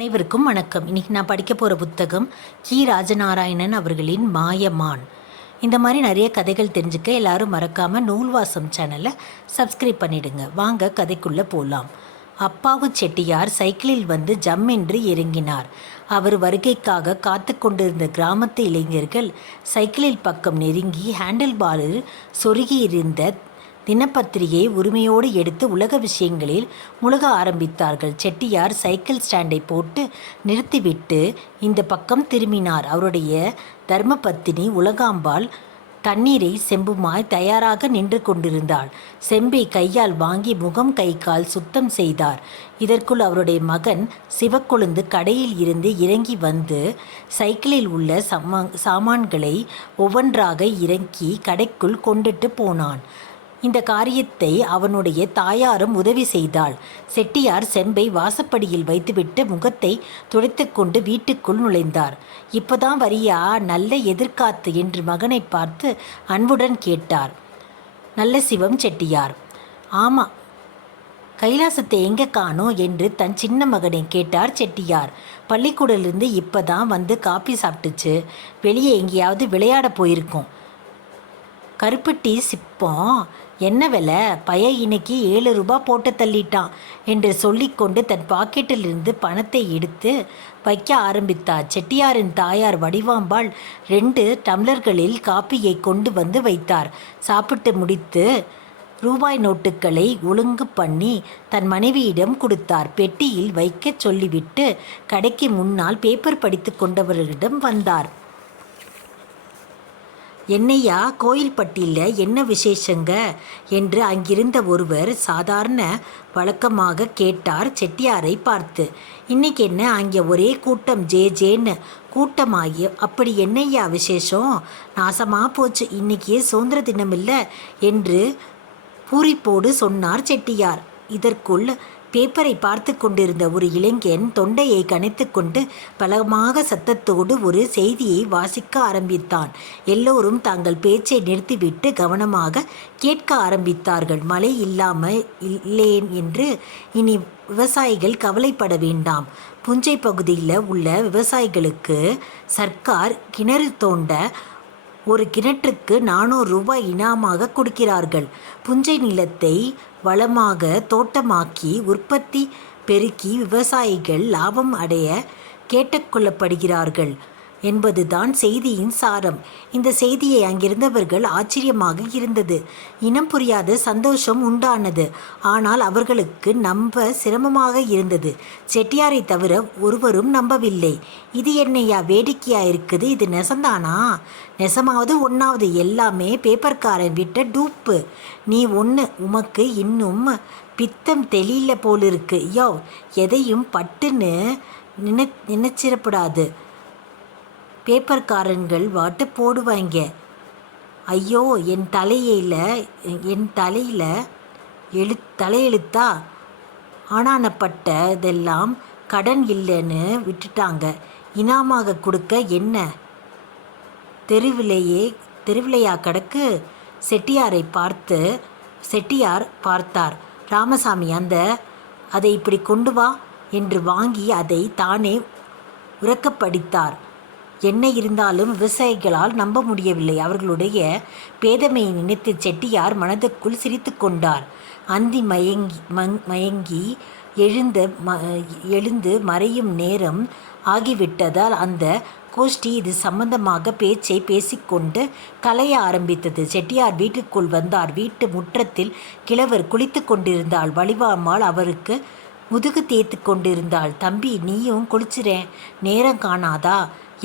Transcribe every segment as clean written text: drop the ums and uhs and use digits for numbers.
அனைவருக்கும் வணக்கம். இன்னைக்கு நான் படிக்க போகிற புத்தகம் கி. ராஜநாராயணன் அவர்களின் மாயமான். இந்த மாதிரி நிறைய கதைகள் தெரிஞ்சுக்க எல்லாரும் மறக்காமல் நூல்வாசம் சேனலை சப்ஸ்கிரைப் பண்ணிடுங்க. வாங்க கதைக்குள்ளே போகலாம். அப்பாவு செட்டியார் சைக்கிளில் வந்து ஜம் என்று இறங்கினார். அவர் வருகைக்காக காத்து கொண்டிருந்த கிராமத்து இளைஞர்கள் சைக்கிளில் பக்கம் நெருங்கி ஹேண்டில் பாரில் சொருகியிருந்த தினப்பத்திரிகையை உரிமையோடு எடுத்து உலக விஷயங்களில் முழுக ஆரம்பித்தார்கள். செட்டியார் சைக்கிள் ஸ்டாண்டை போட்டு நிறுத்திவிட்டு இந்த பக்கம் திரும்பினார். அவருடைய தர்மபத்தினி உலகாம்பாள் தண்ணீரை செம்புமாய் தயாராக நின்று கொண்டிருந்தாள். செம்பை கையால் வாங்கி முகம் கை கால் சுத்தம் செய்தார். இதற்குள் அவருடைய மகன் சிவக்கொழுந்து கடையில் இருந்து இறங்கி வந்து சைக்கிளில் உள்ள சாமான்களை ஒவ்வொன்றாக இறக்கி கடைக்குள் கொண்டுட்டு போனான். இந்த காரியத்தை அவனுடைய தாயாரும் உதவி செய்தாள். செட்டியார் செம்பை வாசப்படியில் வைத்துவிட்டு முகத்தை துடைத்து கொண்டு வீட்டுக்குள் நுழைந்தார். இப்போதான் வரியா? நல்ல எதிர்காத்து என்று மகனை பார்த்து அன்புடன் கேட்டார் நல்ல சிவம் செட்டியார். ஆமாம், கைலாசத்தை எங்கே காணோம் என்று தன் சின்ன மகனை கேட்டார் செட்டியார். பள்ளிக்கூடலிருந்து இப்போதான் வந்து காப்பி சாப்பிட்டுச்சு. வெளியே எங்கேயாவது விளையாட போயிருக்கோம். கருப்பட்டி சிப்பம் என்ன விலை? இன்னைக்கு 7 ரூபாய் போட்டு தள்ளிட்டான் என்று சொல்லிக்கொண்டு தன் பாக்கெட்டிலிருந்து பணத்தை எடுத்து வைக்க ஆரம்பித்தார். செட்டியாரின் தாயார் வடிவாம்பாள் 2 டம்ளர்களில் காப்பியை கொண்டு வந்து வைத்தார். சாப்பிட்டு முடித்து ரூபாய் நோட்டுகளை ஒழுங்கு பண்ணி தன் மனைவியிடம் கொடுத்தார். பெட்டியில் வைக்க சொல்லிவிட்டு கடைக்கு முன்னால் பேப்பர் படித்து கொண்டவர்களிடம் வந்தார். என்னையா கோயில்பட்டியில் என்ன விசேஷங்க என்று அங்கிருந்த ஒருவர் சாதாரண வழக்கமாக கேட்டார் செட்டியாரை பார்த்து. இன்னைக்கு என்ன அங்கே ஒரே கூட்டம் ஜேன்னு கூட்டமாகி. அப்படி என்னையா விசேஷம்? நாசமாக போச்சு, இன்னைக்கு சுதந்திர தினம் இல்லை என்று பூரிப்போடு சொன்னார் செட்டியார். இதற்குள் பேப்பரை பார்த்து கொண்டிருந்த ஒரு இளைஞன் தொண்டையை கனைத்து கொண்டு பலமாக சத்தத்தோடு ஒரு செய்தியை வாசிக்க ஆரம்பித்தான். எல்லோரும் தங்கள் பேச்சை நிறுத்திவிட்டு கவனமாக கேட்க ஆரம்பித்தார்கள். மழை இல்லேன் என்று இனி விவசாயிகள் கவலைப்பட வேண்டாம். புஞ்சை பகுதியில் உள்ள விவசாயிகளுக்கு சர்க்கார் கிணறு தோண்ட ஒரு கிணற்றுக்கு 400 ரூபாய் இனாமாக கொடுக்கிறார்கள். புஞ்சை நிலத்தை வளமாக தோட்டமாக்கி உற்பத்தி பெருக்கி விவசாயிகள் லாபம் அடைய கேட்டுக்கொள்ளப்படுகிறார்கள் என்பதுதான் செய்தியின் சாரம். இந்த செய்தியை அங்கிருந்தவர்கள் ஆச்சரியமாக இருந்தது. இனம் புரியாத சந்தோஷம் உண்டானது. ஆனால் அவர்களுக்கு நம்ப சிரமமாக இருந்தது. செட்டியாரை தவிர ஒருவரும் நம்பவில்லை. இது என்னையா வேடிக்கையா இருக்குது? இது நெசந்தானா? நெசமாவது ஒன்றாவது எல்லாமே பேப்பர்காரன் விட்ட டூப்பு. நீ ஒன்று, உமக்கு இன்னும் பித்தம் தெளியல போலிருக்கு. எதையும் பட்டுன்னு நினைச்சிடப்படாது. பேப்பர்காரன்கள் வாட்டு போடுவாங்க. ஐயோ, என் தலையில் தலையெழுத்தா ஆனானப்பட்டதெல்லாம் கடன் இல்லைன்னு விட்டுட்டாங்க. இனாமாக கொடுக்க என்ன தெருவிலையா கிடக்கு? செட்டியார் பார்த்தார். ராமசாமி அதை இப்படி கொண்டு வா என்று வாங்கி அதை தானே உரக்கப்படித்தார். என்ன இருந்தாலும் விவசாயிகளால் நம்ப முடியவில்லை. அவர்களுடைய பேதமையை நினைத்து செட்டியார் மனதுக்குள் சிரித்து கொண்டார். அந்தி மயங்கி எழுந்து மறையும் நேரம் ஆகிவிட்டதால் அந்த கோஷ்டி இது சம்பந்தமாக பேச்சை பேசிக்கொண்டு கலைய ஆரம்பித்தது. செட்டியார் வீட்டுக்குள் வந்தார். வீட்டு முற்றத்தில் கிழவர் குளித்து கொண்டிருந்தாள். வடிவாம்பாள் அவருக்கு முதுகு தேய்த்து கொண்டிருந்தாள். தம்பி, நீயும் குளிச்சிறேன், நேரம் காணாதா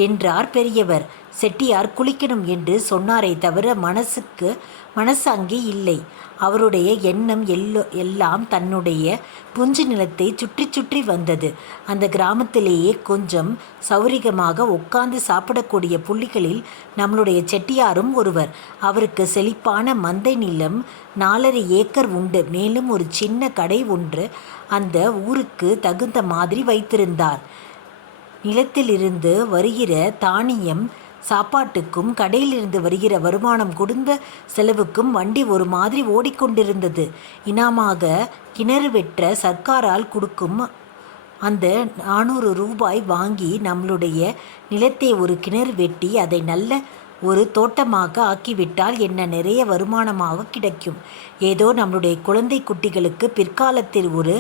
என்றார் பெரியவர். செட்டியார் குளிக்கணும் என்று சொன்னாரே தவிர மனசு அங்கே இல்லை. அவருடைய எண்ணம் எல்லாம் தன்னுடைய புஞ்சு நிலத்தை சுற்றி சுற்றி வந்தது. அந்த கிராமத்திலேயே கொஞ்சம் சௌரிகமாக உட்கார்ந்து சாப்பிடக்கூடிய புள்ளிகளில் நம்மளுடைய செட்டியாரும் ஒருவர். அவருக்கு செழிப்பான மந்தை நிலம் 4.5 ஏக்கர் உண்டு. மேலும் ஒரு சின்ன கடை ஒன்று அந்த ஊருக்கு தகுந்த மாதிரி வைத்திருந்தார். நிலத்திலிருந்து வருகிற தானியம் சாப்பாட்டுக்கும் கடையிலிருந்து வருகிற வருமானம் குடும்ப செலவுக்கும் வண்டி ஒரு மாதிரி ஓடிக்கொண்டிருந்தது. இனாமாக கிணறு வெட்ட சர்க்காரால் கொடுக்கும் அந்த 400 ரூபாய் வாங்கி நம்மளுடைய நிலத்தை ஒரு கிணறு வெட்டி அதை நல்ல ஒரு தோட்டமாக ஆக்கிவிட்டால் என்ன நிறைய வருமானமாக கிடைக்கும். ஏதோ நம்மளுடைய குழந்தை குட்டிகளுக்கு பிற்காலத்தில் ஒரு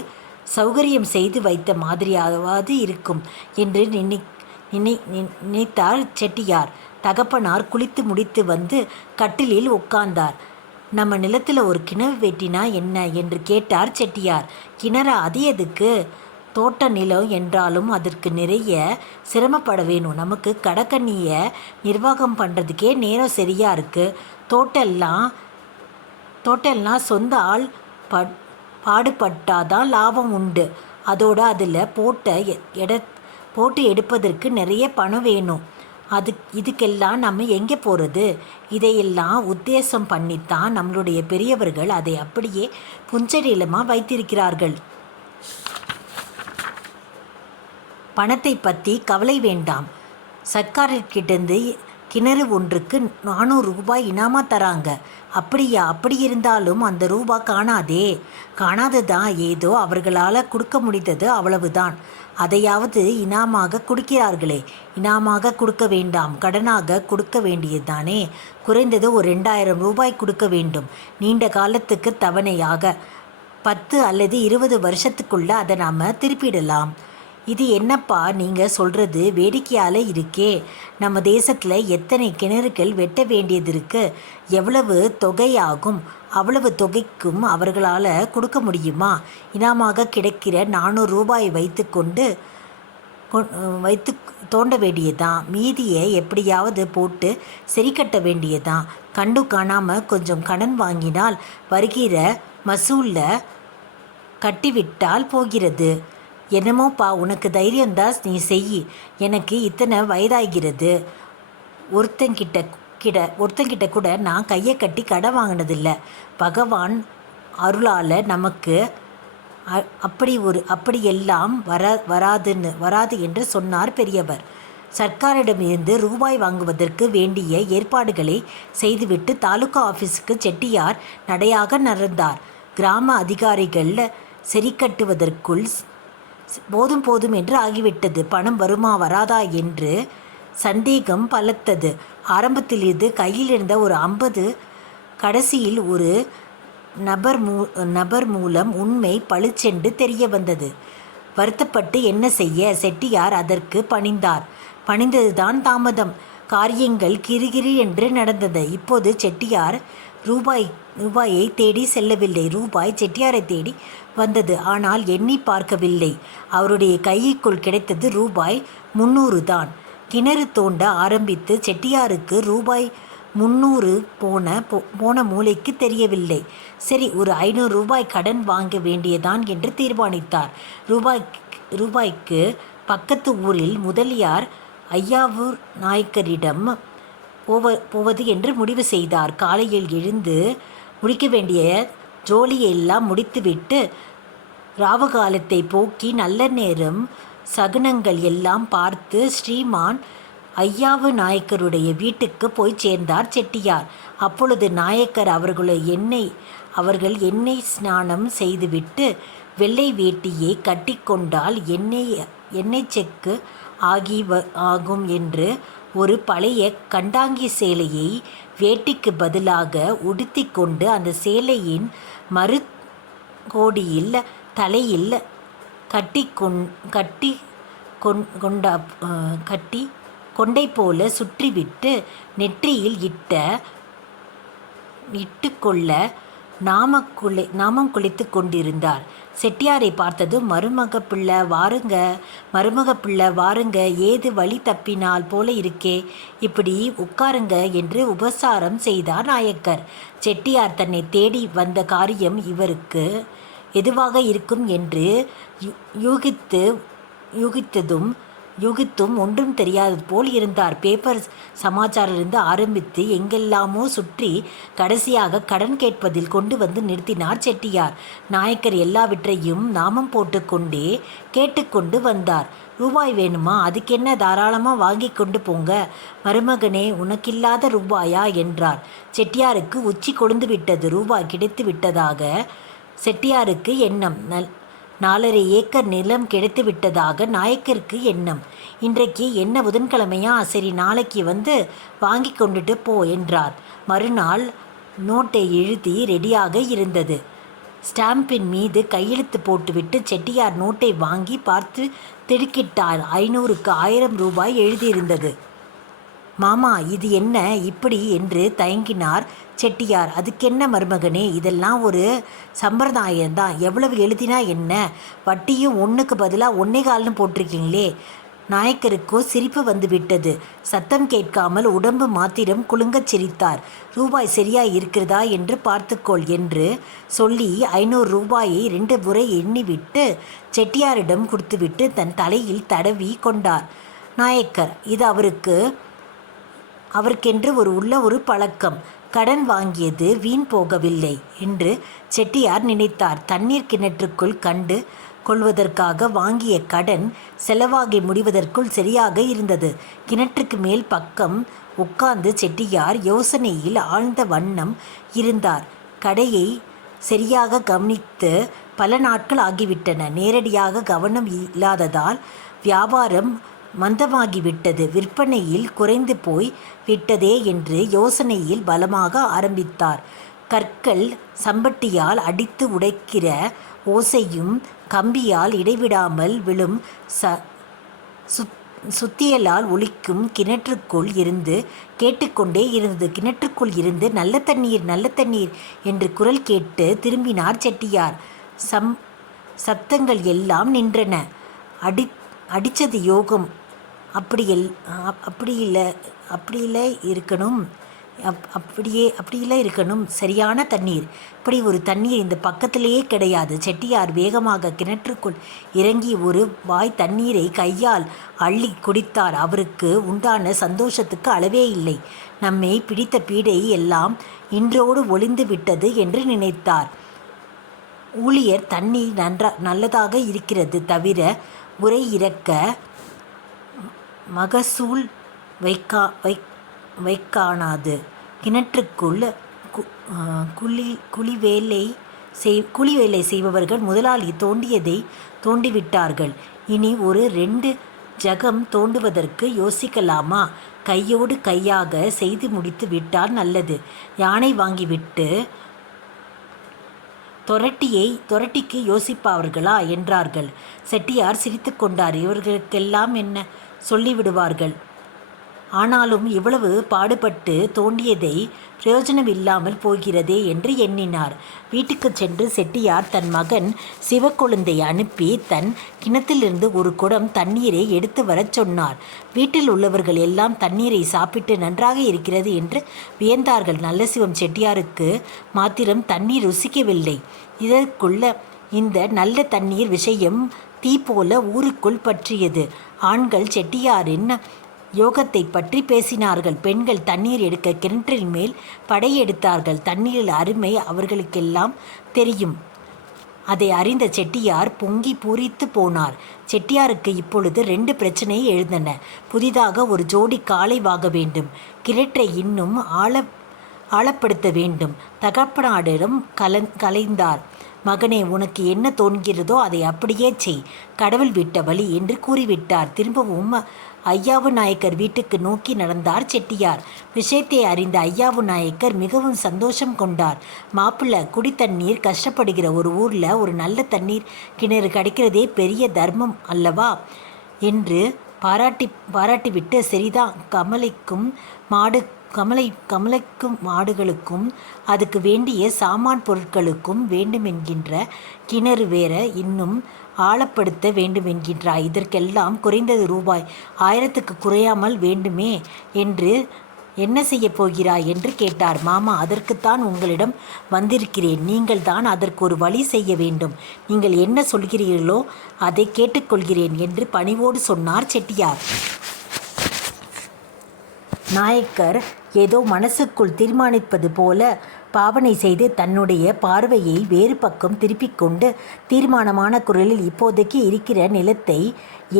சௌகரியம் செய்து வைத்த மாதிரியாவது இருக்கும் என்று நினைத்தார் செட்டியார். தகப்பனார் குளித்து முடித்து வந்து கட்டிலில் உட்கார்ந்தார். நம்ம நிலத்தில் ஒரு கிணறு வெட்டினா என்ன என்று கேட்டார் செட்டியார். கிணறு அது எதுக்கு? தோட்ட நிலம் என்றாலும் அதற்கு நிறைய சிரமப்பட வேணும். நமக்கு கடக்கண்ணியை நிர்வாகம் பண்ணுறதுக்கே நேரம் சரியாக இருக்குது. தோட்டெல்லாம் சொந்த ஆள் பாடுபட்டாதான் லாபம் உண்டு. அதோடு அதில் போட்டு எடுப்பதற்கு நிறைய பணம் வேணும். இதுக்கெல்லாம் நம்ம எங்கே போகிறது? இதையெல்லாம் உத்தேசம் பண்ணித்தான் நம்மளுடைய பெரியவர்கள் அதை அப்படியே புஞ்சநிலமாக வைத்திருக்கிறார்கள். பணத்தை பற்றி கவலை வேண்டாம். சர்க்காரிடமிருந்து கிணறு ஒன்றுக்கு 400 ரூபாய் இனாமாக தராங்க. அப்படியா? அப்படி இருந்தாலும் அந்த ரூபா காணாது தான். ஏதோ அவர்களால் கொடுக்க முடிந்தது அவ்வளவுதான். அதையாவது இனாமாக கொடுக்கிறார்களே. இனாமாக கொடுக்க வேண்டாம், கடனாக கொடுக்க வேண்டியது தானே. குறைந்தது ஒரு 2000 ரூபாய் கொடுக்க வேண்டும். நீண்ட காலத்துக்கு தவணையாக 10 அல்லது 20 வருஷத்துக்குள்ளே அதை நாம் திருப்பிடலாம். இது என்னப்பா நீங்கள் சொல்கிறது? வேடிக்கையால் இருக்கே. நம்ம தேசத்தில் எத்தனை கிணறுகள் வெட்ட வேண்டியது இருக்குது? எவ்வளவு தொகையாகும்? அவ்வளவு தொகைக்கும் அவர்களால் கொடுக்க முடியுமா? இனாமாக கிடைக்கிற 400 ரூபாயை வைத்து தோண்ட வேண்டியதான். மீதியை எப்படியாவது போட்டு சரி கட்ட வேண்டியதான். கண்டு காணாமல் கொஞ்சம் கடன் வாங்கினால் வருகிற மசூலில் கட்டிவிட்டால் போகிறது. என்னமோப்பா, உனக்கு தைரியம்தான், நீ செய். எனக்கு இத்தனை வயதாகிறது. ஒருத்தங்கிட்ட கூட நான் கையை கட்டி கடன் வாங்கினதில்லை. பகவான் அருளால் நமக்கு அப்படியெல்லாம் வராது என்று சொன்னார் பெரியவர். சர்க்காரிடமிருந்து ரூபாய் வாங்குவதற்கு வேண்டிய ஏற்பாடுகளை செய்துவிட்டு தாலுகா ஆஃபீஸுக்கு செட்டியார் நடையாக நடந்தார். கிராம அதிகாரிகள் சரி கட்டுவதற்குள் போதும் என்று ஆகிவிட்டது. பணம் வருமா வராதா என்று சந்தேகம் பலத்தது. ஆரம்பத்தில் இது கையில் இருந்த ஒரு 50, கடைசியில் ஒரு நபர் மூலம் உண்மை பளிச்சென்று தெரிய வந்தது. வருத்தப்பட்டு என்ன செய்ய? செட்டியார் அதற்கு பணிந்ததுதான் தாமதம். காரியங்கள் கிரிகிரி என்று நடந்தது. இப்போது செட்டியார் ரூபாயை தேடி செல்லவில்லை. ரூபாய் செட்டியாரை தேடி வந்தது. ஆனால் எண்ணி பார்க்கவில்லை. அவருடைய கைக்குள் கிடைத்தது ரூபாய் 300 தான். கிணறு தோண்ட ஆரம்பித்து செட்டியாருக்கு ரூபாய் 300 போன மூளைக்கு தெரியவில்லை. சரி, ஒரு 500 ரூபாய் கடன் வாங்க வேண்டியதான் என்று தீர்மானித்தார். ரூபாய்க்கு பக்கத்து ஊரில் முதலியார் ஐயாவூர் நாயக்கரிடம் போவது என்று முடிவு செய்தார். காலையில் எழுந்து முடிக்க வேண்டிய ஜோலியெல்லாம் முடித்துவிட்டு ராவகாலத்தை போக்கி நல்ல நேரம் சகுனங்கள் எல்லாம் பார்த்து ஸ்ரீமான் ஐயாவு நாயக்கருடைய வீட்டுக்கு போய் சேர்ந்தார் செட்டியார். அப்பொழுது நாயக்கர் அவர்கள் எண்ணெய் ஸ்நானம் செய்துவிட்டு வெள்ளை வேட்டியை கட்டிக்கொண்டால் எண்ணெய் செக்கு ஆகும் என்று ஒரு பழைய கண்டாங்கி சேலையை வேட்டிக்கு பதிலாக உடுத்தி கொண்டு அந்த சேலையின் மறுகோடியில் தலையில் கட்டி கொண்டை போல சுற்றிவிட்டு நெற்றியில் இட்டுக்கொள்ள நாமம் குளித்து கொண்டிருந்தார். செட்டியாரை பார்த்ததும் மருமக பிள்ளை வாருங்க, ஏது வழி தப்பினால் போல இருக்கே, இப்படி உட்காருங்க என்று உபசாரம் செய்தார் நாயக்கர். செட்டியார் தன்னை தேடி வந்த காரியம் இவருக்கு எதுவாக இருக்கும் என்று யூகித்தும் ஒன்றும் தெரியாதது போல் இருந்தார். பேப்பர் சமாச்சாரிலிருந்து ஆரம்பித்து எங்கெல்லாமோ சுற்றி கடைசியாக கடன் கேட்பதில் கொண்டு வந்து நிறுத்தினார் செட்டியார். நாயக்கர் எல்லாவற்றையும் நாமம் போட்டுக்கொண்டே கேட்டுக்கொண்டு வந்தார். ரூபாய் வேணுமா? அதுக்கென்ன, தாராளமாக வாங்கி கொண்டு போங்க. மருமகனே, உனக்கில்லாத ரூபாயா என்றார். செட்டியாருக்கு உச்சி கொழுந்து விட்டது. ரூபாய் கிடைத்து விட்டதாக செட்டியாருக்கு எண்ணம். 4.5 ஏக்கர் நிலம் கிடைத்து விட்டதாக நாயக்கருக்கு எண்ணம். இன்றைக்கு என்ன புதன்கிழமையா, சரி நாளைக்கு வந்து வாங்கி கொண்டுட்டு போ என்றார். மறுநாள் நோட்டை எழுதி ரெடியாக இருந்தது. ஸ்டாம்பின் மீது கையெழுத்து போட்டுவிட்டு செட்டியார் நோட்டை வாங்கி பார்த்து திடுக்கிட்டார். 500க்கு 1000 ரூபாய் எழுதியிருந்தது. மாமா, இது என்ன இப்படி என்று தயங்கினார் செட்டியார். அதுக்கென்ன மருமகனே, இதெல்லாம் ஒரு சம்பிரதாயம்தான். எவ்வளவு எழுதினா என்ன, வட்டியும் 1க்கு பதிலாக 1.25ன்னு போட்டிருக்கீங்களே. நாயக்கருக்கோ சிரிப்பு வந்து விட்டது. சத்தம் கேட்காமல் உடம்பு மாத்திரம் குலுங்கச் சிரித்தார். ரூபாய் சரியாய் இருக்கிறதா என்று பார்த்துக்கொள் என்று சொல்லி 500 ரூபாயை 2 முறை எண்ணிவிட்டு செட்டியாரிடம் கொடுத்துவிட்டு தன் தலையில் தடவி கொண்டார். நாயக்கர், இது அவருக்கென்று ஒரு பழக்கம். கடன் வாங்கியது வீண் போகவில்லை என்று செட்டியார் நினைத்தார். தண்ணீர் கிணற்றுக்குள் கண்டு கொள்வதற்காக வாங்கிய கடன் செலவாகி முடிவதற்குள் சரியாக இருந்தது. கிணற்றுக்கு மேல் பக்கம் உட்கார்ந்து செட்டியார் யோசனையில் ஆழ்ந்த வண்ணம் இருந்தார். கடையை சரியாக கவனித்து பல நாட்கள் ஆகிவிட்டன. நேரடியாக கவனம் இல்லாததால் வியாபாரம் மந்தமாகிவிட்டது. விற்பனையில் குறைந்து போய் விட்டதே என்று யோசனையில் பலமாக ஆரம்பித்தார். கற்கள் சம்பட்டியால் அடித்து உடைக்கிற ஓசையும் கம்பியால் இடைவிடாமல் விழும் சுத்தியலால் ஒலிக்கும் கிணற்றுக்குள் இருந்து கேட்டுக்கொண்டே இருந்தது. கிணற்றுக்குள் இருந்து நல்ல தண்ணீர் நல்ல தண்ணீர் என்று குரல் கேட்டு திரும்பினார் செட்டியார். சப்தங்கள் எல்லாம் நின்றன. அடிச்சது யோகம். அப்படியில்லை இருக்கணும். சரியான தண்ணீர். இப்படி ஒரு தண்ணீர் இந்த பக்கத்திலேயே கிடையாது. செட்டியார் வேகமாக கிணற்றுக்குள் இறங்கி ஒரு வாய் தண்ணீரை கையால் அள்ளி குடித்தார். அவருக்கு உண்டான சந்தோஷத்துக்கு அளவே இல்லை. நம்மை பிடித்த பீடை எல்லாம் இன்றோடு ஒளிந்து விட்டது என்று நினைத்தார். ஊழியர் தண்ணீர் நல்லதாக இருக்கிறது தவிர உரை இறக்க மகசூல் வைக்கானாது. கிணற்றுக்குள் குழி வேலை செய்பவர்கள் முதலாளி தோண்டியதை தோண்டிவிட்டார்கள். இனி ஒரு 2 ஜகம் தோண்டுவதற்கு யோசிக்கலாமா? கையோடு கையாக செய்து முடித்து விட்டால் நல்லது. யானை வாங்கிவிட்டு தொரட்டிக்கு யோசிப்பார்களா என்றார்கள். செட்டியார் சிரித்து கொண்டார். இவர்களுக்கெல்லாம் என்ன சொல்லிவிடுவார்கள். ஆனாலும் இவ்வளவு பாடுபட்டு தோண்டியதை பிரயோஜனம் இல்லாமல் போகிறதே என்று எண்ணினார். வீட்டுக்கு சென்று செட்டியார் தன் மகன் சிவக்கொழுந்தை அனுப்பி தன் கிணத்திலிருந்து ஒரு குடம் தண்ணீரை எடுத்து வரச் சொன்னார். வீட்டில் உள்ளவர்கள் எல்லாம் தண்ணீரை சாப்பிட்டு நன்றாக இருக்கிறது என்று வியந்தார்கள். நல்லசிவம் செட்டியாருக்கு மாத்திரம் தண்ணீர் ருசிக்கவில்லை. இதற்குள்ள இந்த நல்ல தண்ணீர் விஷயம் தீ போல ஊருக்குள் பற்றியது. ஆண்கள் செட்டியாரின் யோகத்தை பற்றி பேசினார்கள். பெண்கள் தண்ணீர் எடுக்க கிணற்றின் மேல் படையெடுத்தார்கள். தண்ணீரில் அருமை அவர்களுக்கெல்லாம் தெரியும். அதை அறிந்த செட்டியார் பொங்கி பூரித்து போனார். செட்டியாருக்கு இப்பொழுது 2 பிரச்சனை எழுந்தன. புதிதாக ஒரு ஜோடி காளை வாங்க வேண்டும். கிணற்றை இன்னும் ஆழப்படுத்த வேண்டும். தகப்பனாரிடம் கலைந்தார். மகனே, உனக்கு என்ன தோன்கிறதோ அதை அப்படியே செய், கடவுள் விட்ட வழி என்று கூறிவிட்டார். திரும்பவும் ஐயாவு நாயக்கர் வீட்டுக்கு நோக்கி நடந்தார் செட்டியார். விஷயத்தை அறிந்த ஐயாவு நாயக்கர் மிகவும் சந்தோஷம் கொண்டார். மாப்பிள்ளை, குடி தண்ணீர் கஷ்டப்படுகிற ஒரு ஊரில் ஒரு நல்ல தண்ணீர் கிணறு கிடைக்கிறதே பெரிய தர்மம் அல்லவா என்று பாராட்டிவிட்டு, சரிதான், கமலைக்கும் மாடுகளுக்கும் அதுக்கு வேண்டிய சாமான் பொருட்களுக்கும் வேண்டுமென்கின்ற கிணறு வேற இன்னும் ஆழப்படுத்த வேண்டுமென்கின்றாய். இதற்கெல்லாம் குறைந்தது ரூபாய் 1000க்கு குறையாமல் வேண்டுமே என்று என்ன செய்ய போகிறாய் என்று கேட்டார். மாமா, அதற்குத்தான் உங்களிடம் வந்திருக்கிறேன். நீங்கள் தான் அதற்கு ஒரு வழி செய்ய வேண்டும். நீங்கள் என்ன சொல்கிறீர்களோ அதை கேட்டுக்கொள்கிறேன் என்று பணிவோடு சொன்னார் செட்டியார். நாயக்கர் ஏதோ மனசுக்குள் தீர்மானிப்பது போல பாவனை செய்து தன்னுடைய பார்வையை வேறு பக்கம் திருப்பிக் கொண்டு தீர்மானமான குரலில், இப்போதைக்கு இருக்கிற நிலத்தை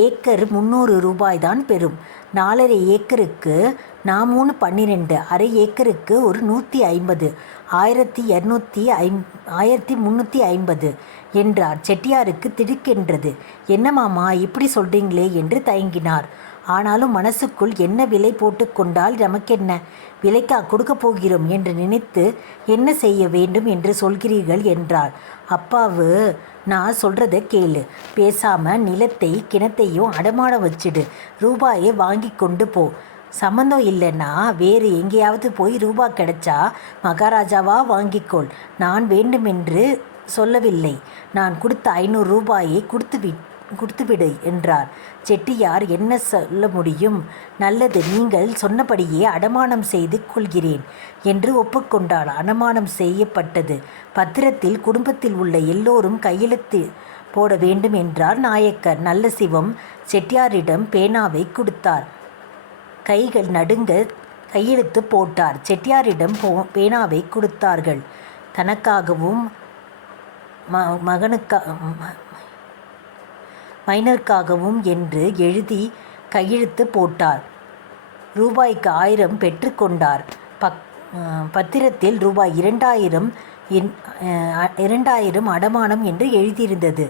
ஏக்கர் 300 ரூபாய்தான் பெறும். 4.5 ஏக்கருக்கு 12, அரை ஏக்கருக்கு ஒரு 150, 1350, என்றார். செட்டியாருக்கு திடுக்கென்றது. என்ன மாமா இப்படி சொல்றீங்களே என்று தயங்கினார். ஆனாலும் மனசுக்குள் என்ன விலை போட்டு கொண்டால் நமக்கென்ன, விலைக்கா கொடுக்கப் போகிறோம் என்று நினைத்து என்ன செய்ய வேண்டும் என்று சொல்கிறீர்கள் என்றார். அப்பாவு, நான் சொல்கிறத கேளு. பேசாமல் நிலத்தை கிணத்தையும் அடமானம் வச்சிடு. ரூபாயை வாங்கி கொண்டு போ. சம்மந்தம் இல்லைன்னா வேறு எங்கேயாவது போய் ரூபா கிடைச்சா மகாராஜாவா வாங்கிக்கொள். நான் வேண்டுமென்று சொல்லவில்லை. நான் கொடுத்த 500 ரூபாயை கொடுத்துவிடு என்றார். செட்டியார் என்ன சொல்ல முடியும்? நல்லது, நீங்கள் சொன்னபடியே அடமானம் செய்து கொள்கிறேன் என்று ஒப்புக்கொண்டார். அடமானம் செய்யப்பட்டது. பத்திரத்தில் குடும்பத்தில் உள்ள எல்லோரும் கையெழுத்து போட வேண்டும் என்றார் நாயக்கர். நல்ல சிவம் செட்டியாரிடம் பேனாவை கொடுத்தார். கைகள் நடுங்க கையெழுத்து போட்டார். செட்டியாரிடம் பேனாவை கொடுத்தார்கள். தனக்காகவும் மைனருக்காகவும் என்று எழுதி கையெழுத்து போட்டார். ரூபாய்க்கு 1000 பெற்றுக்கொண்டார். பத்திரத்தில் ரூபாய் 2000 அடமானம் என்று எழுதியிருந்தது.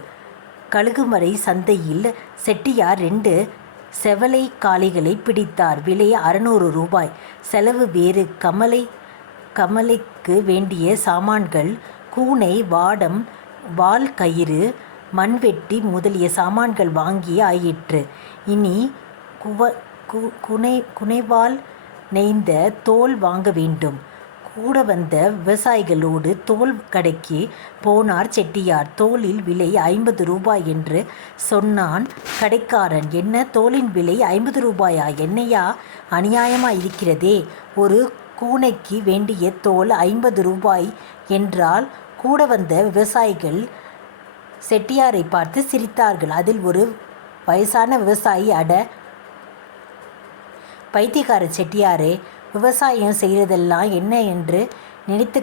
கழுகுமறை சந்தையில் செட்டியார் 2 செவலை காளைகளை பிடித்தார். விலை 600 ரூபாய். செலவு வேறு. கமலைக்கு வேண்டிய சாமான்கள் கூனை, வாடம், வால் கயிறு, மண்வெட்டி முதலிய சாமான்கள் வாங்கி ஆயிற்று. இனி குனைவால் நெய்ந்த தோல் வாங்க வேண்டும். கூட வந்த விவசாயிகளோடு தோல் கடைக்கு போனார் செட்டியார். தோலில் விலை 50 ரூபாய் என்று சொன்னான் கடைக்காரன். என்ன, தோலின் விலை 50 ரூபாயா? என்னையா அநியாயமா இருக்கிறதே. ஒரு கூனைக்கு வேண்டிய தோல் 50 ரூபாய் என்றால் கூட வந்த விவசாயிகள் செட்டியாரை பார்த்து சிரித்தார்கள். அதில் ஒரு வயசான விவசாயி, அட பைத்தியக்கார செட்டியாரே, விவசாயம் செய்கிறதெல்லாம் என்ன என்று நினைத்து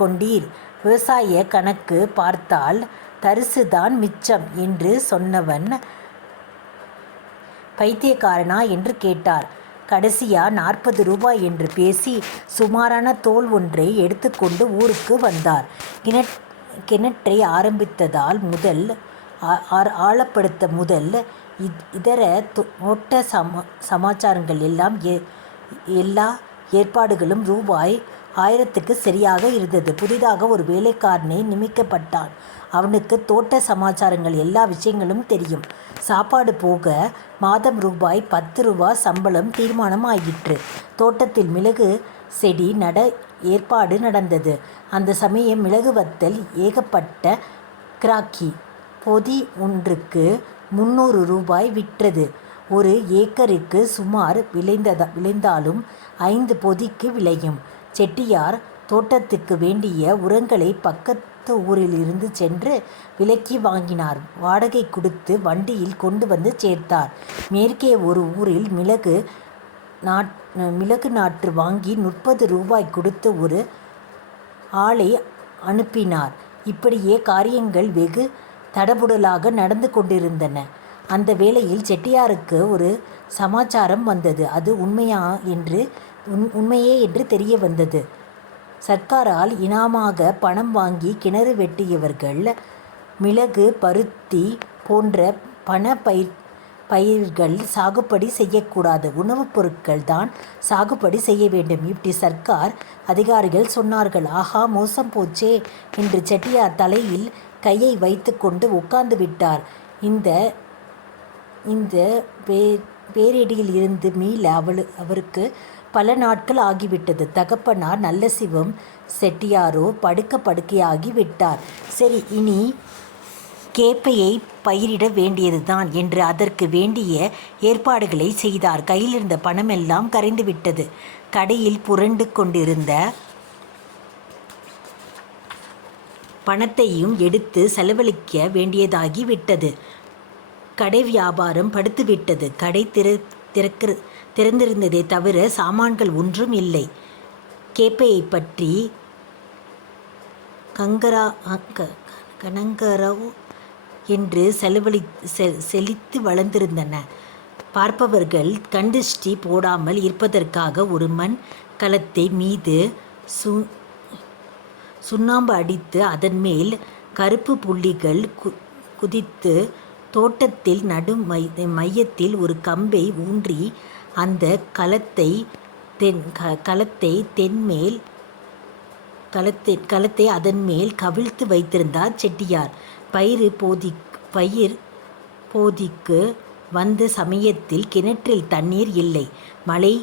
கொண்டீர்? விவசாய கணக்கு பார்த்தால் தரிசுதான் மிச்சம் என்று சொன்னவன் பைத்தியக்காரனா என்று கேட்டார். கடைசியா 40 ரூபாய் என்று பேசி சுமாரான தோல் ஒன்றை எடுத்துக்கொண்டு ஊருக்கு வந்தார். கிணற்றை ஆரம்பித்ததால் ஆழப்படுத்த இதர தோட்ட சமாச்சாரங்கள் எல்லா ஏற்பாடுகளும் ரூபாய் 1000க்கு சரியாக இருந்தது. புதிதாக ஒரு வேலைக்காரனை நியமிக்கப்பட்டான். அவனுக்கு தோட்ட சமாச்சாரங்கள் எல்லா விஷயங்களும் தெரியும். சாப்பாடு போக மாதம் ரூபாய் 10 ரூபாய் சம்பளம் தீர்மானம் ஆயிற்று. தோட்டத்தில் மிளகு செடி நட ஏற்பாடு நடந்தது. அந்த சமயம் மிளகு வத்தல் ஏகப்பட்ட கிராக்கி. பொதி ஒன்றுக்கு 300 ரூபாய் விற்றது. ஒரு ஏக்கருக்கு சுமார் விளைந்தாலும் 5 பொதிக்கு விளையும். செட்டியார் தோட்டத்துக்கு வேண்டிய உரங்களை பக்கத்து ஊரிலிருந்து சென்று விலைக்கு வாங்கினார். வாடகை கொடுத்து வண்டியில் கொண்டு வந்து சேர்த்தார். மேற்கே ஒரு ஊரில் மிளகு நாற்று வாங்கி 30 ரூபாய் கொடுத்து ஒரு ஆளை அனுப்பினார். இப்படியே காரியங்கள் வெகு தடபுடலாக நடந்து கொண்டிருந்தன. அந்த வேளையில் செட்டியாருக்கு ஒரு சமாச்சாரம் வந்தது. அது உண்மையே என்று தெரிய வந்தது. சர்க்காரால் இனாமாக பணம் வாங்கி கிணறு வெட்டியவர்கள் மிளகு, பருத்தி போன்ற பயிர்கள் சாகுபடி செய்யக்கூடாது. உணவுப் பொருட்கள் தான் சாகுபடி செய்ய வேண்டும். இப்படி சர்க்கார் அதிகாரிகள் சொன்னார்கள். ஆஹா, மோசம் போச்சே என்று செட்டியார் தலையில் கையை வைத்து கொண்டு உட்கார்ந்து விட்டார். இந்த பேரிடியில் இருந்து மீள அவருக்கு பல நாட்கள் ஆகிவிட்டது. தகப்பனார் நல்ல சிவம் செட்டியாரோ படுக்கையாகி விட்டார். சரி, இனி கேப்பையை பயிரிட வேண்டியதுதான் என்று அதற்கு வேண்டிய ஏற்பாடுகளை செய்தார். கையில் இருந்த பணமெல்லாம் கரைந்து விட்டது. கடையில் புரண்டு கொண்டிருந்த பணத்தையும் எடுத்து செலவழிக்க வேண்டியதாகி விட்டது. கடை வியாபாரம் படுத்துவிட்டது. கடை திறந்திருந்ததே தவிர சாமான்கள் ஒன்றும் இல்லை. கேப்பையை பற்றி கனங்கராவ் என்று செழித்து வளர்ந்திருந்தன. பார்ப்பவர்கள் கண்டிஷ்டி போடாமல் இருப்பதற்காக ஒரு மண் கலத்தை மீது சுண்ணாம்பு அடித்து அதன் மேல் கருப்பு புள்ளிகள் குதித்து தோட்டத்தில் மையத்தில் ஒரு கம்பை ஊன்றி அந்த களத்தை அதன் மேல் கவிழ்த்து வைத்திருந்தார் செட்டியார். பயிர் போதிக்கு வந்த சமயத்தில் கிணற்றில் தண்ணீர் இல்லை. மழை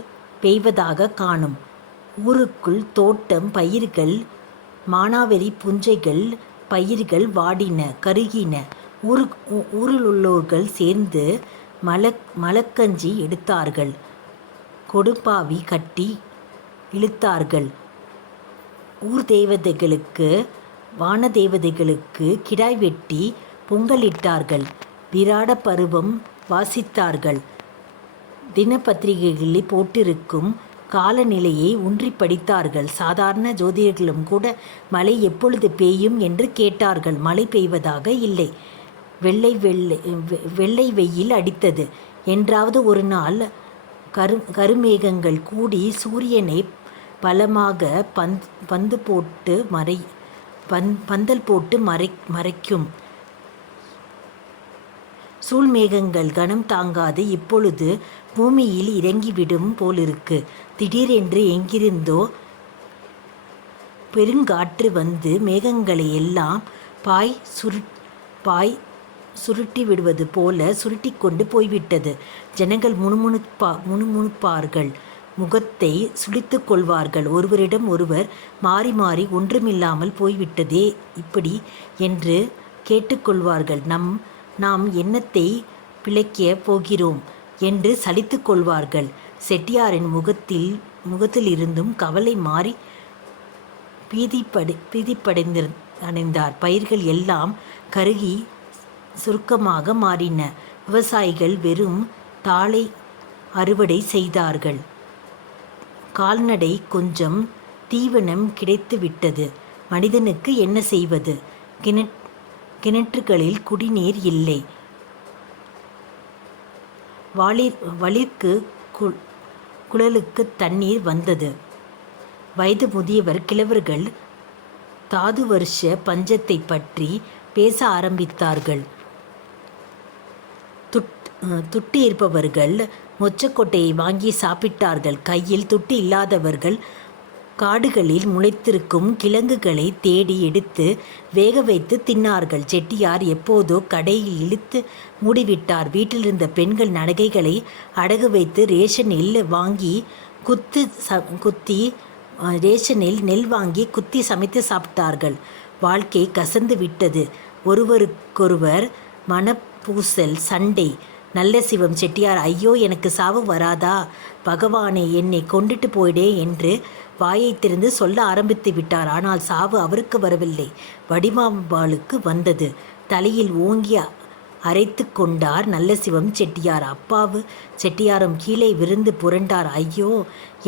பெய்வதாக காணும். ஊருக்குள் தோட்டம் பயிர்கள் மானாவரி புஞ்சைகள் பயிர்கள் வாடின கருகின. ஊரிலுள்ளோர்கள் சேர்ந்து மலக்கஞ்சி எடுத்தார்கள். கொடுப்பாவி கட்டி இழுத்தார்கள். ஊர் தேவதைகளுக்கு வான தேவதைகளுக்கு கிடாய் வெட்டி பொங்கலிட்டார்கள். விராட பருவம் வாசித்தார்கள். தினப்பத்திரிகைகளில் போட்டிருக்கும் காலநிலையை ஊன்றி படித்தார்கள். சாதாரண ஜோதிடர்களும் கூட மழை எப்பொழுது பெய்யும் என்று கேட்டார்கள். மழை பெய்வதாக இல்லை. வெள்ளை வெயில் அடித்தது. என்றாவது ஒரு நாள் கருமேகங்கள் கூடி சூரியனை பலமாக பந்தல் போட்டு மறைக்கும். சூழ்மேகங்கள் கனம் தாங்காது இப்பொழுது பூமியில் இறங்கிவிடும் போலிருக்கு. திடீரென்று எங்கிருந்தோ பெருங்காற்று வந்து மேகங்களை எல்லாம் பாய் சுருட்டி விடுவது போல சுருட்டி கொண்டு போய்விட்டது. ஜனங்கள் முணுமுணுப்பார்கள். முகத்தை சுளித்து கொள்வார்கள். ஒருவரிடம் ஒருவர் மாறி மாறி ஒன்றுமில்லாமல் போய்விட்டதே இப்படி என்று கேட்டுக்கொள்வார்கள். நாம் என்னத்தை பிழைக்கப் போகிறோம் என்று சலித்து கொள்வார்கள். செட்டியாரின் முகத்திலிருந்தும் கவலை மாறி பீதிப்படைந்தார். பயிர்கள் எல்லாம் கருகி சுருக்கமாக மாறின. விவசாயிகள் வெறும் தாளை அறுவடை செய்தார்கள். கால்நடை கொஞ்சம் தீவனம் கிடைத்துவிட்டது. மனிதனுக்கு என்ன செய்வது? கிணற்றுகளில் குடிநீர் இல்லை. வழிக்கு குழலுக்கு தண்ணீர் வந்தது. வயது முதியவர் கிழவர்கள் தாது வருஷ பஞ்சத்தை பற்றி பேச ஆரம்பித்தார்கள். துட்டு இருப்பவர்கள் மொச்சக்கொட்டையை வாங்கி சாப்பிட்டார்கள். கையில் துட்டு இல்லாதவர்கள் காடுகளில் முளைத்திருக்கும் கிழங்குகளை தேடி எடுத்து வேக வைத்து தின்னார்கள். செட்டியார் எப்போதோ கடையில் இழுத்து மூடிவிட்டார். வீட்டிலிருந்த பெண்கள் நகைகளை அடகு வைத்து ரேஷனில் நெல் வாங்கி குத்தி சமைத்து சாப்பிட்டார்கள். வாழ்க்கை கசந்து விட்டது. ஒருவருக்கொருவர் மனப்பூசல், சண்டை. நல்ல சிவம் செட்டியார், ஐயோ எனக்கு சாவு வராதா பகவானே, என்னை கொண்டுட்டு போயிடே என்று வாயை திறந்து சொல்ல ஆரம்பித்து விட்டார். ஆனால் சாவு அவருக்கு வரவில்லை, வடிவாம்பாளுக்கு வந்தது. தலையில் ஓங்கி அரைத்து கொண்டார் நல்ல சிவம் செட்டியார். அப்பாவு செட்டியாரும் கீழே விருந்து புரண்டார். ஐயோ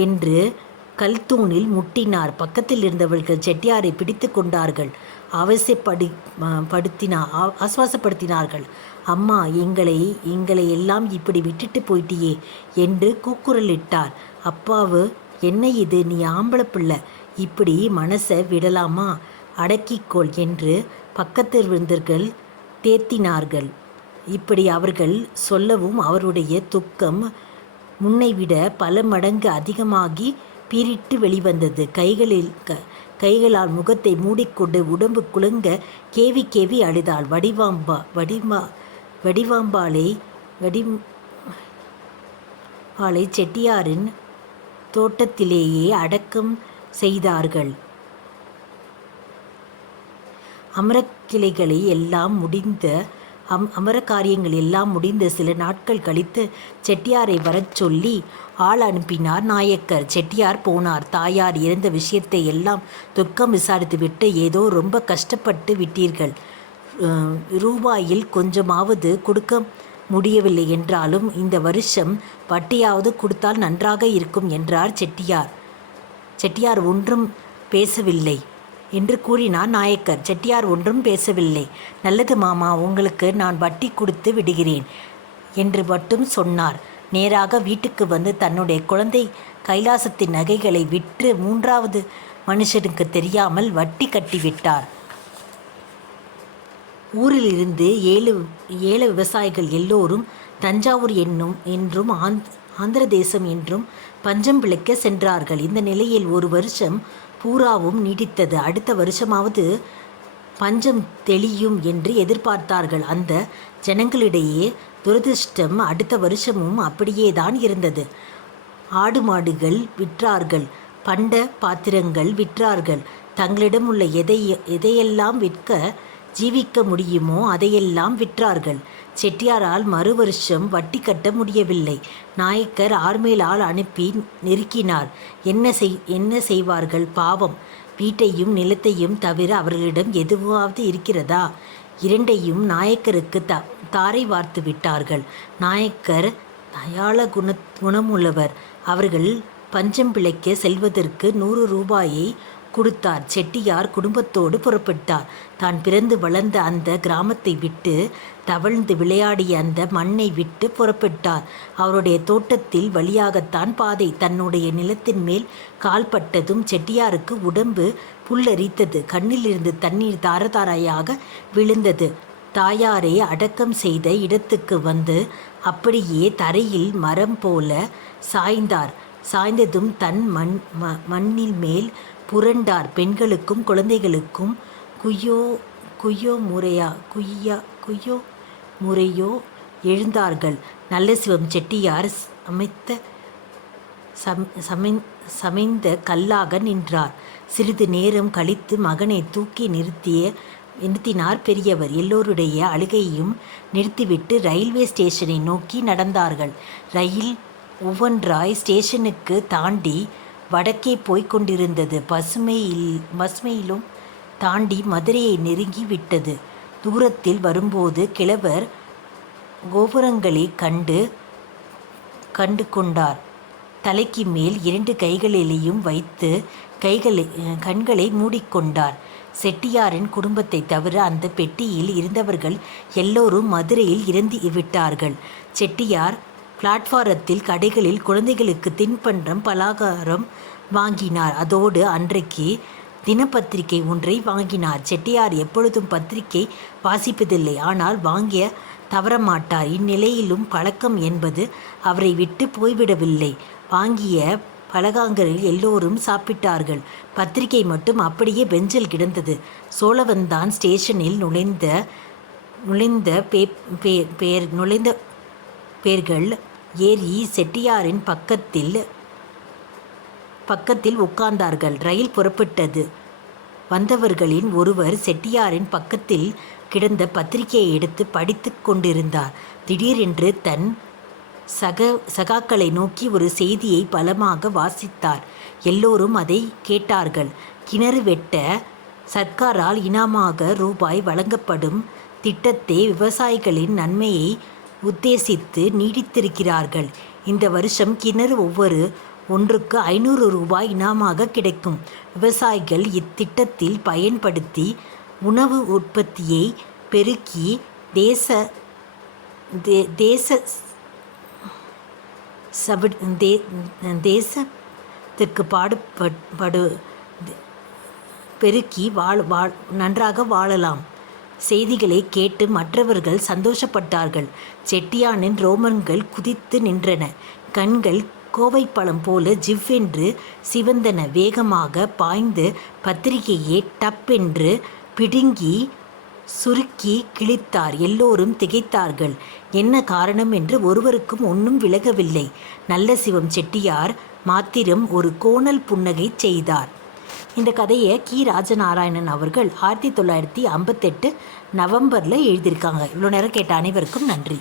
என்று கல்தூணில் முட்டினார். பக்கத்தில் இருந்தவர்கள் செட்டியாரை பிடித்து கொண்டார்கள். ஆசுவாசப்படுத்தினார்கள். அம்மா, எங்களை எல்லாம் இப்படி விட்டுட்டு போயிட்டியே என்று கூக்குரலிட்டார். அப்பாவு, என்ன இது, நீ ஆம்பளை பிள்ளை, இப்படி மனசை விடலாமா, அடக்கிக்கொள் என்று பக்கத்தில் இருந்தவர்கள் தேத்தினார்கள். இப்படி அவர்கள் சொல்லவும் அவருடைய துக்கம் முன்னைவிட பல மடங்கு அதிகமாகி பீரிட்டு வெளிவந்தது. கைகளால் முகத்தை மூடிக்கொண்டு உடம்பு குலுங்க கேவி கேவி அழுதாள். வடிவாம்பாளை செட்டியாரின் தோட்டத்திலேயே அடக்கம் செய்தார்கள். அமரக்கிளைகளை எல்லாம் அமர காரியங்கள் எல்லாம் முடிந்த சில நாட்கள் கழித்து செட்டியாரை வரச் சொல்லி ஆள் அனுப்பினார் நாயக்கர். செட்டியார் போனார். தாயார் இறந்த விஷயத்தை எல்லாம் துக்கம் விசாரித்துவிட்டு, ஏதோ ரொம்ப கஷ்டப்பட்டு விட்டீர்கள், ரூபாயில் கொஞ்சமாவது கொடுக்க முடியவில்லை என்றாலும் இந்த வருஷம் வட்டியாவது கொடுத்தால் நன்றாக இருக்கும் என்றார் செட்டியார். செட்டியார் ஒன்றும் பேசவில்லை என்று கூறினார் நாயக்கர். செட்டியார் ஒன்றும் பேசவில்லை. நல்லது மாமா, உங்களுக்கு நான் வட்டி கொடுத்து விடுகிறேன் என்று மட்டும் சொன்னார். நேராக வீட்டுக்கு வந்து தன்னுடைய குழந்தை கைலாசத்தின் நகைகளை விற்று 3வது மனுஷனுக்கு தெரியாமல் வட்டி கட்டிவிட்டார். ஊரிலிருந்து ஏழு விவசாயிகள் எல்லோரும் தஞ்சாவூர் என்றும் ஆந்திர தேசம் என்றும் பஞ்சம் பிழைக்க சென்றார்கள். இந்த நிலையில் ஒரு வருஷம் பூராவும் நீடித்தது. அடுத்த வருஷமாவது பஞ்சம் தெளியும் என்று எதிர்பார்த்தார்கள். அந்த ஜனங்களிடையே துரதிர்ஷ்டம் அடுத்த வருஷமும் அப்படியே தான் இருந்தது. ஆடு மாடுகள் விற்றார்கள், பண்ட பாத்திரங்கள் விற்றார்கள், தங்களிடம் உள்ள எதையெல்லாம் விற்க ஜீவிக்க முடியுமோ அதையெல்லாம் விற்றார்கள். செட்டியாரால் மறு வருஷம் வட்டி கட்ட முடியவில்லை. நாயக்கர் ஆர்மேலால் அனுப்பி நெருக்கினார். என்ன செய்வார்கள் பாவம். வீட்டையும் நிலத்தையும் தவிர அவர்களிடம் எதுவாவது இருக்கிறதா? இரண்டையும் நாயக்கருக்கு தாரை வார்த்து விட்டார்கள். நாயக்கர் தயாள குணமுள்ளவர். அவர்கள் பஞ்சம் பிழைக்க செல்வதற்கு 100 ரூபாயை கொடுத்தார். செட்டியார் குடும்பத்தோடு புறப்பட்டார். தான் பிறந்து வளர்ந்த அந்த கிராமத்தை விட்டு, தவழ்ந்து விளையாடிய அந்த மண்ணை விட்டு புறப்பட்டார். அவருடைய தோட்டத்தில் வழியாகத்தான் பாதை. தன்னுடைய நிலத்தின் மேல் கால்பட்டதும் செட்டியாருக்கு உடம்பு புல்லரித்தது. கண்ணிலிருந்து தண்ணீர் தாரதாரையாக விழுந்தது. தாயாரை அடக்கம் செய்த இடத்துக்கு வந்து அப்படியே தரையில் மரம் போல சாய்ந்தார். சாய்ந்ததும் தன் மண்ணில் மேல் புரண்டார். பெண்களுக்கும் குழந்தைகளுக்கும் குய்யோ முறையோ எழுந்தார்கள். நல்லசிவம் செட்டியார் சமைந்த கல்லாக நின்றார். சிறிது நேரம் கழித்து மகனை தூக்கி நிறுத்தினார் பெரியவர். எல்லோருடைய அழுகையும் நிறுத்திவிட்டு ரயில்வே ஸ்டேஷனை நோக்கி நடந்தார்கள். ரயில் ஒவ்வொன்றாய் ஸ்டேஷனுக்கு தாண்டி வடக்கே போய்க் கொண்டிருந்தது. பசுமையிலும் தாண்டி மதுரையை நெருங்கி விட்டது. தூரத்தில் வரும்போது கிழவர் கோபுரங்களை கண்டு கொண்டார். தலைக்கு மேல் 2 கைகளிலேயும் வைத்து கண்களை மூடிக்கொண்டார். செட்டியாரின் குடும்பத்தை தவிர அந்த பெட்டியில் இருந்தவர்கள் எல்லோரும் மதுரையில் இறந்து விட்டார்கள். செட்டியார் பிளாட்பாரத்தில் கடைகளில் குழந்தைகளுக்கு தின்பண்டம் பலகாரம் வாங்கினார். அதோடு அன்றைக்கு தினப்பத்திரிகை ஒன்றை வாங்கினார். செட்டியார் எப்பொழுதும் பத்திரிகை வாசிப்பதில்லை, ஆனால் வாங்கிய தவறமாட்டார். இந்நிலையிலும் பழக்கம் என்பது அவரை விட்டு போய்விடவில்லை. வாங்கிய பலகாரங்களில் எல்லோரும் சாப்பிட்டார்கள். பத்திரிகை மட்டும் அப்படியே பெஞ்சில் கிடந்தது. சோழவந்தான் ஸ்டேஷனில் நுழைந்த பேர்கள் ஏறி செட்டியாரின் பக்கத்தில் உட்கார்ந்தார்கள். ரயில் புறப்பட்டது. வந்தவர்களின் ஒருவர் செட்டியாரின் பக்கத்தில் கிடந்த பத்திரிகையை எடுத்து படித்து கொண்டிருந்தார். திடீரென்று தன் சகாக்களை நோக்கி ஒரு செய்தியை பலமாக வாசித்தார். எல்லோரும் அதை கேட்டார்கள். கிணறு வெட்ட சர்க்காரால் இனாமாக ரூபாய் வழங்கப்படும் திட்டத்தை விவசாயிகளின் நன்மையை உத்தேசித்து நீடித்திருக்கிறார்கள். இந்த வருஷம் கிணறு ஒன்றுக்கு 500 ரூபாய் இனாமாக கிடைக்கும். விவசாயிகள் இத்திட்டத்தில் பயன்படுத்தி உணவு உற்பத்தியை பெருக்கி தேசத்துக்கு பெருக்கி நன்றாக வாழலாம். செய்திகளை கேட்டு மற்றவர்கள் சந்தோஷப்பட்டார்கள். செட்டியானின் ரோமன்கள் குதித்து நின்றன. கண்கள் கோவைப்பழம் போல ஜிவ்வென்று சிவந்தன. வேகமாக பாய்ந்து பத்திரிகையை டப்பென்று பிடுங்கி சுருக்கி கிழித்தார். எல்லோரும் திகைத்தார்கள். என்ன காரணம் என்று ஒருவருக்கும் ஒன்றும் விலகவில்லை. நல்லசிவம் செட்டியார் மாத்திரம் ஒரு கோணல் புன்னகை செய்தார். இந்த கதையை கி. ராஜநாராயணன் அவர்கள் 1958 நவம்பரில் எழுதியிருக்காங்க. இவ்வளோ நேரம் கேட்ட அனைவருக்கும் நன்றி.